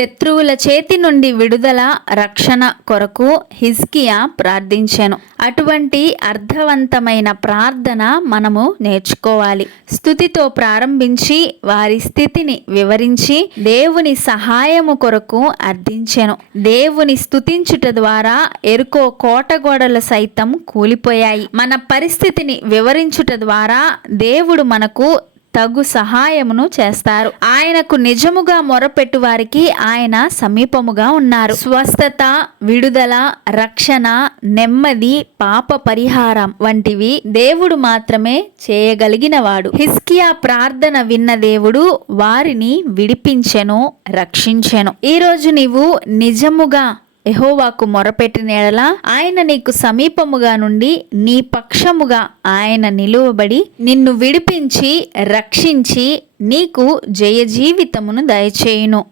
శత్రువుల చేతి నుండి విడుదల రక్షణ కొరకు హిజ్కియా ప్రార్థించెను. అటువంటి అర్థవంతమైన ప్రార్థన మనము నేర్చుకోవాలి. స్తుతితో ప్రారంభించి వారి స్థితిని వివరించి దేవుని సహాయము కొరకు అర్థించెను. దేవుని స్తుతించుట ద్వారా ఎరుకో కోటగోడలు సైతం కూలిపోయాయి. మన పరిస్థితిని వివరించుట ద్వారా దేవుడు మనకు తగు సహాయమును చేస్తారు. ఆయనకు నిజముగా మొరపెట్టు వారికి ఆయన సమీపముగా ఉన్నారు. స్వస్థత, విడుదల, రక్షణ, నెమ్మది, పాప పరిహారం వంటివి దేవుడు మాత్రమే చేయగలిగినవాడు. హిజ్కియా ప్రార్థన విన్న దేవుడు వారిని విడిపించెను, రక్షించెను. ఈరోజు నీవు నిజముగా యెహోవాకు మొరపెట్టిన యెడల ఆయన నీకు సమీపముగా నుండి నీ పక్షముగా ఆయన నిలువబడి నిన్ను విడిపించి రక్షించి నీకు జయ జీవితమును దయచేయును.